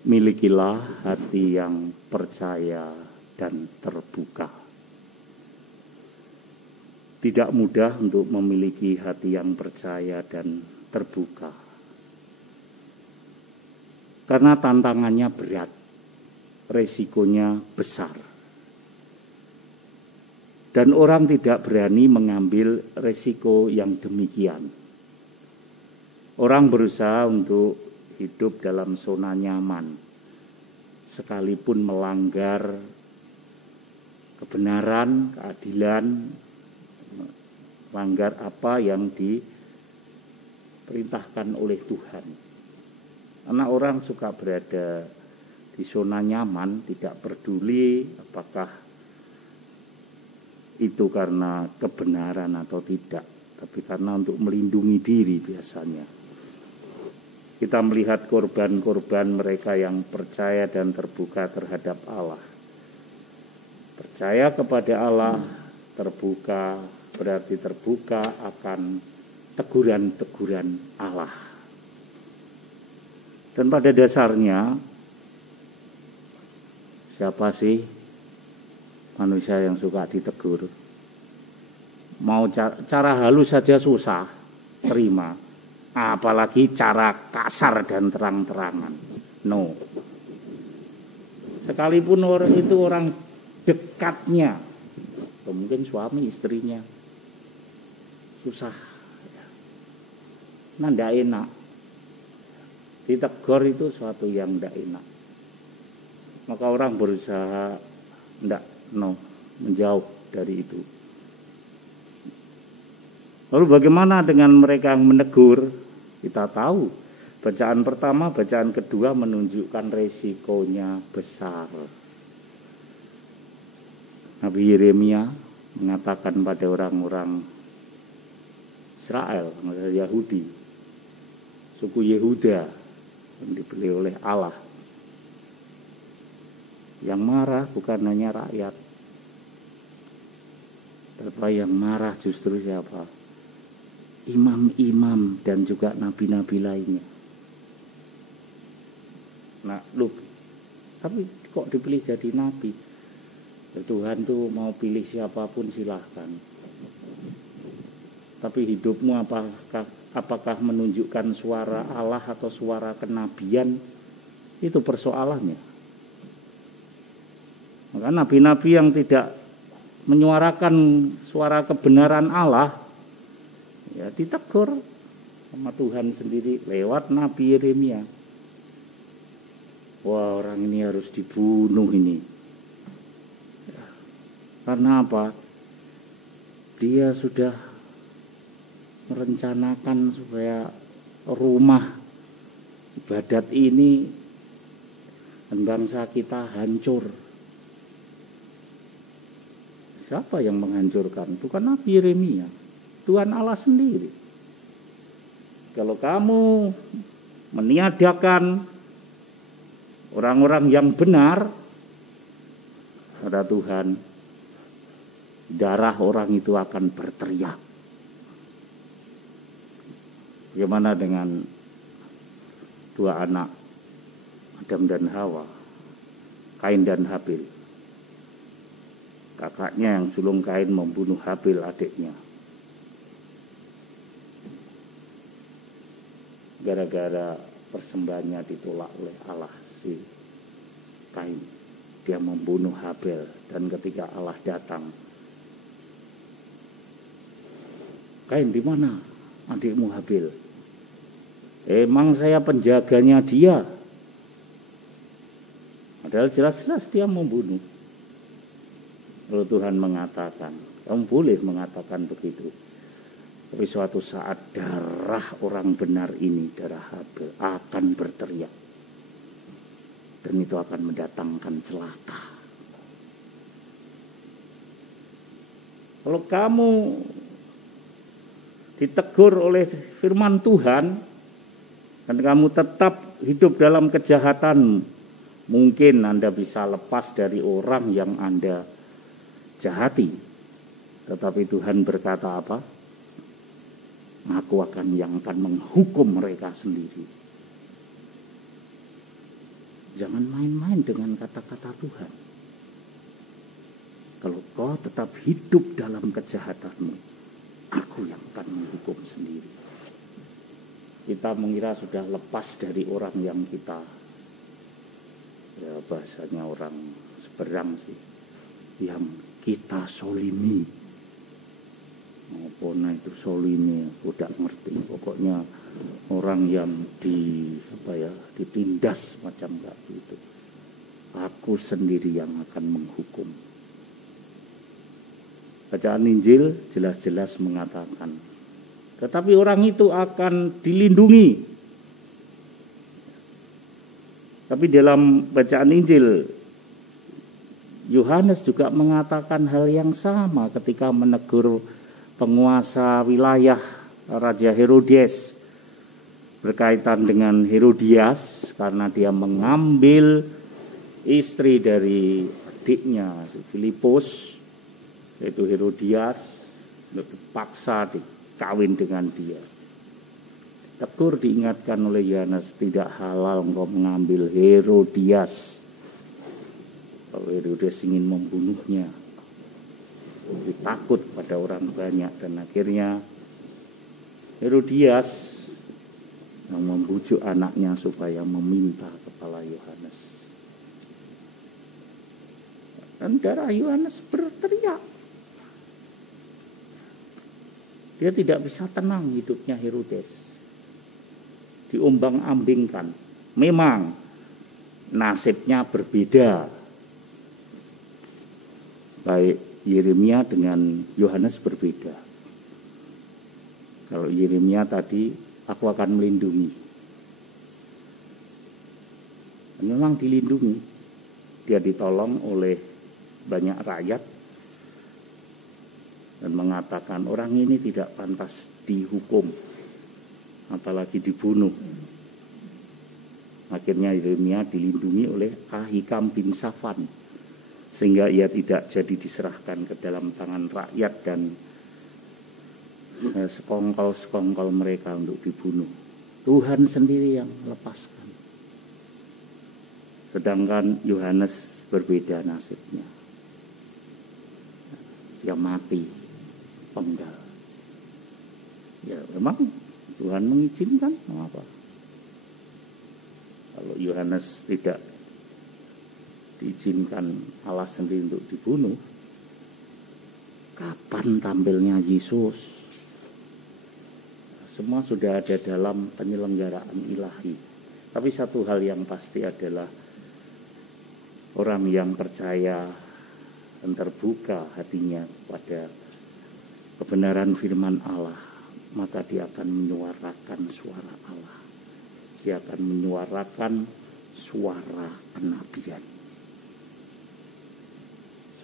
Milikilah hati yang percaya dan terbuka. Tidak mudah untuk memiliki hati yang percaya dan terbuka, karena tantangannya berat, resikonya besar, dan orang tidak berani mengambil resiko yang demikian. Orang berusaha untuk hidup dalam zona nyaman, sekalipun melanggar kebenaran, keadilan, melanggar apa yang diperintahkan oleh Tuhan. Karena orang suka berada di zona nyaman, tidak peduli apakah itu karena kebenaran atau tidak, tapi karena untuk melindungi diri biasanya. Kita melihat korban-korban mereka yang percaya dan terbuka terhadap Allah. Percaya kepada Allah, terbuka, berarti terbuka akan teguran-teguran Allah. Dan pada dasarnya, siapa sih manusia yang suka ditegur? Mau cara halus saja susah terima, apalagi cara kasar dan terang-terangan. No. Sekalipun orang itu orang dekatnya, atau mungkin suami istrinya, susah, nah tidak enak. Ditegur itu suatu yang tidak enak. Maka orang berusaha menjauh dari itu. Lalu bagaimana dengan mereka yang menegur? Kita tahu, bacaan pertama, bacaan kedua menunjukkan resikonya besar. Nabi Yeremia mengatakan pada orang-orang Israel, Yahudi, suku Yehuda yang dipilih oleh Allah, yang marah bukan hanya rakyat, tapi yang marah justru siapa? Imam-imam dan juga nabi-nabi lainnya. Nah, tapi kok dipilih jadi nabi? Tuhan tuh mau pilih siapapun silahkan. Tapi hidupmu apakah menunjukkan suara Allah atau suara kenabian? Itu persoalannya. Maka nabi-nabi yang tidak menyuarakan suara kebenaran Allah, ya ditegur sama Tuhan sendiri lewat Nabi Yeremia. Wah, orang ini harus dibunuh ini. Ya, karena apa? Dia sudah merencanakan supaya rumah ibadat ini dan bangsa kita hancur. Siapa yang menghancurkan? Bukan Nabi Yeremia, Tuhan Allah sendiri. Kalau kamu meniadakan orang-orang yang benar, kata Tuhan, darah orang itu akan berteriak. Bagaimana dengan dua anak Adam dan Hawa, Kain dan Habil? Kakaknya yang sulung Kain membunuh Habil adiknya. Gara-gara persembahannya ditolak oleh Allah, si Kain, dia membunuh Habil. Dan ketika Allah datang, Kain, di mana adikmu Habil? Emang saya penjaganya dia. Padahal jelas-jelas dia membunuh. Lalu Tuhan mengatakan, kamu boleh mengatakan begitu, tapi suatu saat darah orang benar ini, darah Habil, akan berteriak. Dan itu akan mendatangkan celaka. Kalau kamu ditegur oleh firman Tuhan dan kamu tetap hidup dalam kejahatan, mungkin Anda bisa lepas dari orang yang Anda jahati. Tetapi Tuhan berkata apa? Aku akan menghukum mereka sendiri. Jangan main-main dengan kata-kata Tuhan. Kalau kau tetap hidup dalam kejahatanmu, aku yang akan menghukum sendiri. Kita mengira sudah lepas dari orang yang kita, ya bahasanya orang seberang sih, yang kita solimi. Apa itu solimi, aku tidak ngerti. Pokoknya orang yang ditindas macam itu. Aku sendiri yang akan menghukum. Bacaan Injil jelas-jelas mengatakan, tetapi orang itu akan dilindungi. Tapi dalam bacaan Injil, Yohanes juga mengatakan hal yang sama ketika menegur penguasa wilayah Raja Herodes berkaitan dengan Herodias karena dia mengambil istri dari adiknya Filipus, yaitu Herodias, dipaksa dikawin dengan dia. Tegur diingatkan oleh Yohanes, tidak halal engkau mengambil Herodias. Kalau Herodes ingin membunuhnya, dia takut pada orang banyak, dan akhirnya Herodias yang membujuk anaknya supaya meminta kepala Yohanes. Dan darah Yohanes berteriak. Dia tidak bisa tenang hidupnya Herodes. Diombang-ambingkan. Memang nasibnya berbeda. Baik Yeremia dengan Yohanes berbeda. Kalau Yeremia tadi, aku akan melindungi. Dan memang dilindungi. Dia ditolong oleh banyak rakyat dan mengatakan orang ini tidak pantas dihukum, apalagi dibunuh. Akhirnya Yeremia dilindungi oleh Ahikam bin Safan, sehingga ia tidak jadi diserahkan ke dalam tangan rakyat dan sekongkol-sekongkol mereka untuk dibunuh. Tuhan sendiri yang melepaskan. Sedangkan Yohanes berbeda nasibnya. Dia mati penggal. Ya memang Tuhan mengizinkan, mengapa? Kalau Yohanes tidak diizinkan Allah sendiri untuk dibunuh, kapan tampilnya Yesus? Semua sudah ada dalam penyelenggaraan ilahi. Tapi satu hal yang pasti adalah orang yang percaya dan terbuka hatinya pada kebenaran firman Allah, maka dia akan menyuarakan suara Allah. Dia akan menyuarakan suara kenabian.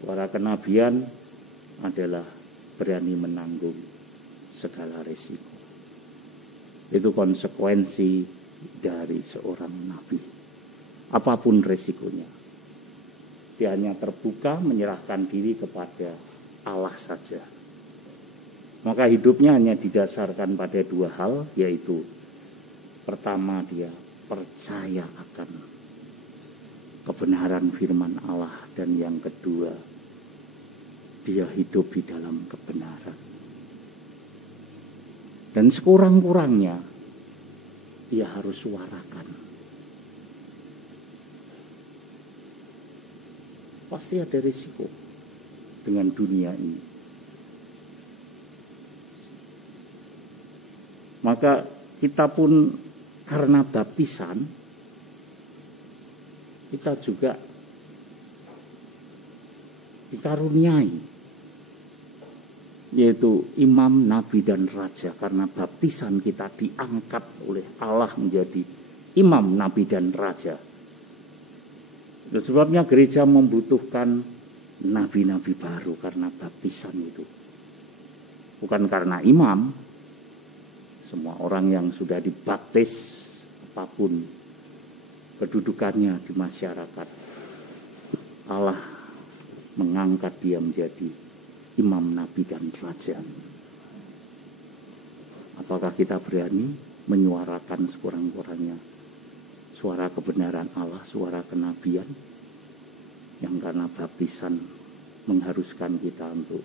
Suara kenabian adalah berani menanggung segala risiko. Itu konsekuensi dari seorang nabi. Apapun risikonya. Dia hanya terbuka menyerahkan diri kepada Allah saja. Maka hidupnya hanya didasarkan pada dua hal, yaitu pertama dia percaya akan kebenaran firman Allah, dan yang kedua dia hidup di dalam kebenaran. Dan sekurang-kurangnya dia harus suarakan. Pasti ada risiko dengan dunia ini. Maka kita pun karena baptisan, kita juga dikaruniai, yaitu imam, nabi, dan raja. Karena baptisan kita diangkat oleh Allah menjadi imam, nabi, dan raja. Dan sebabnya gereja membutuhkan nabi-nabi baru karena baptisan itu. Bukan karena imam. Semua orang yang sudah dibaptis, apapun kedudukannya di masyarakat, Allah mengangkat dia menjadi imam, nabi, dan raja. Apakah kita berani menyuarakan sekurang-kurangnya suara kebenaran Allah, suara kenabian yang karena baptisan mengharuskan kita untuk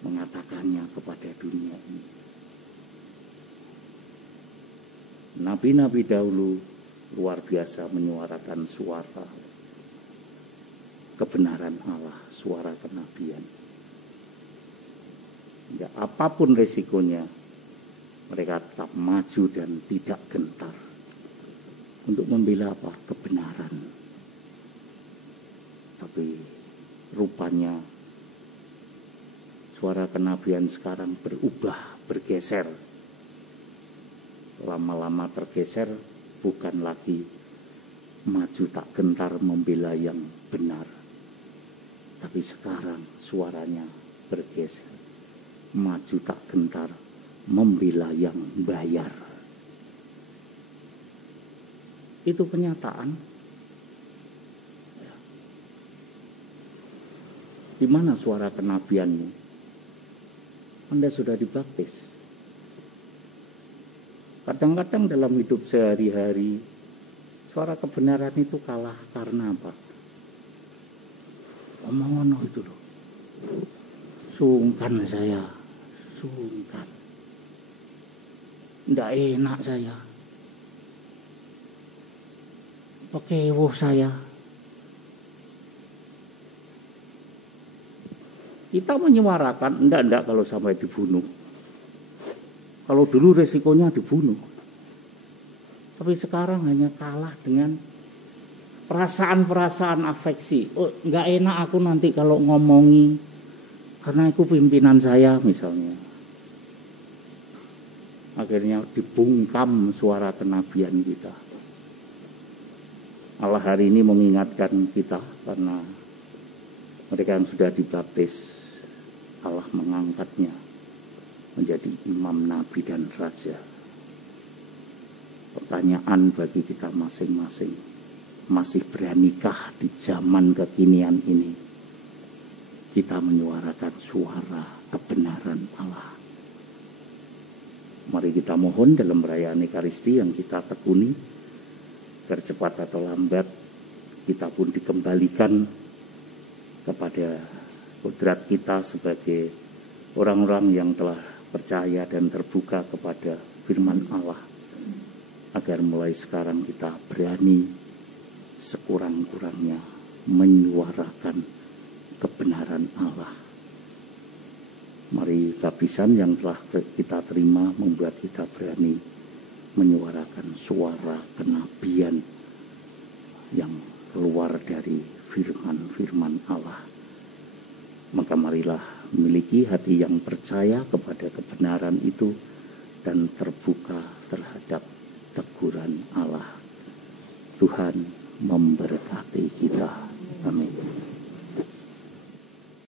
mengatakannya kepada dunia ini. Nabi-nabi dahulu luar biasa menyuarakan suara kebenaran Allah, suara kenabian. Ya, apapun resikonya, mereka tetap maju dan tidak gentar untuk membela apa? Kebenaran. Tapi rupanya suara kenabian sekarang berubah, bergeser. Lama-lama tergeser, bukan lagi maju tak gentar membela yang benar. Tapi sekarang suaranya bergeser, maju tak gentar membela yang bayar. Itu kenyataan. Di mana suara kenabianmu? Anda sudah dibaptis. Kadang-kadang dalam hidup sehari-hari suara kebenaran itu kalah karena apa? Omong-omong itu loh. Sungkan saya, sungkan. Nggak enak saya. Pekewuh saya. Kita menyuarakan, enggak kalau sampai dibunuh. Kalau dulu resikonya dibunuh. Tapi sekarang hanya kalah dengan perasaan-perasaan afeksi. Oh, enggak enak aku nanti kalau ngomongi. Karena aku pimpinan saya misalnya. Akhirnya dibungkam suara kenabian kita. Allah hari ini mengingatkan kita karena mereka yang sudah dibaptis, Allah mengangkatnya menjadi imam, nabi, dan raja. Pertanyaan bagi kita masing-masing, masih beranikah di zaman kekinian ini kita menyuarakan suara kebenaran Allah? Mari kita mohon dalam perayaan Ekaristi yang kita tekuni, agar cepat atau lambat kita pun dikembalikan kepada kodrat kita sebagai orang-orang yang telah percaya dan terbuka kepada firman Allah, agar mulai sekarang kita berani sekurang-kurangnya menyuarakan kebenaran Allah. Mari baptisan yang telah kita terima membuat kita berani menyuarakan suara kenabian yang keluar dari firman-firman Allah. Maka marilah memiliki hati yang percaya kepada kebenaran itu dan terbuka terhadap teguran Allah. Tuhan memberkati kita. Amin.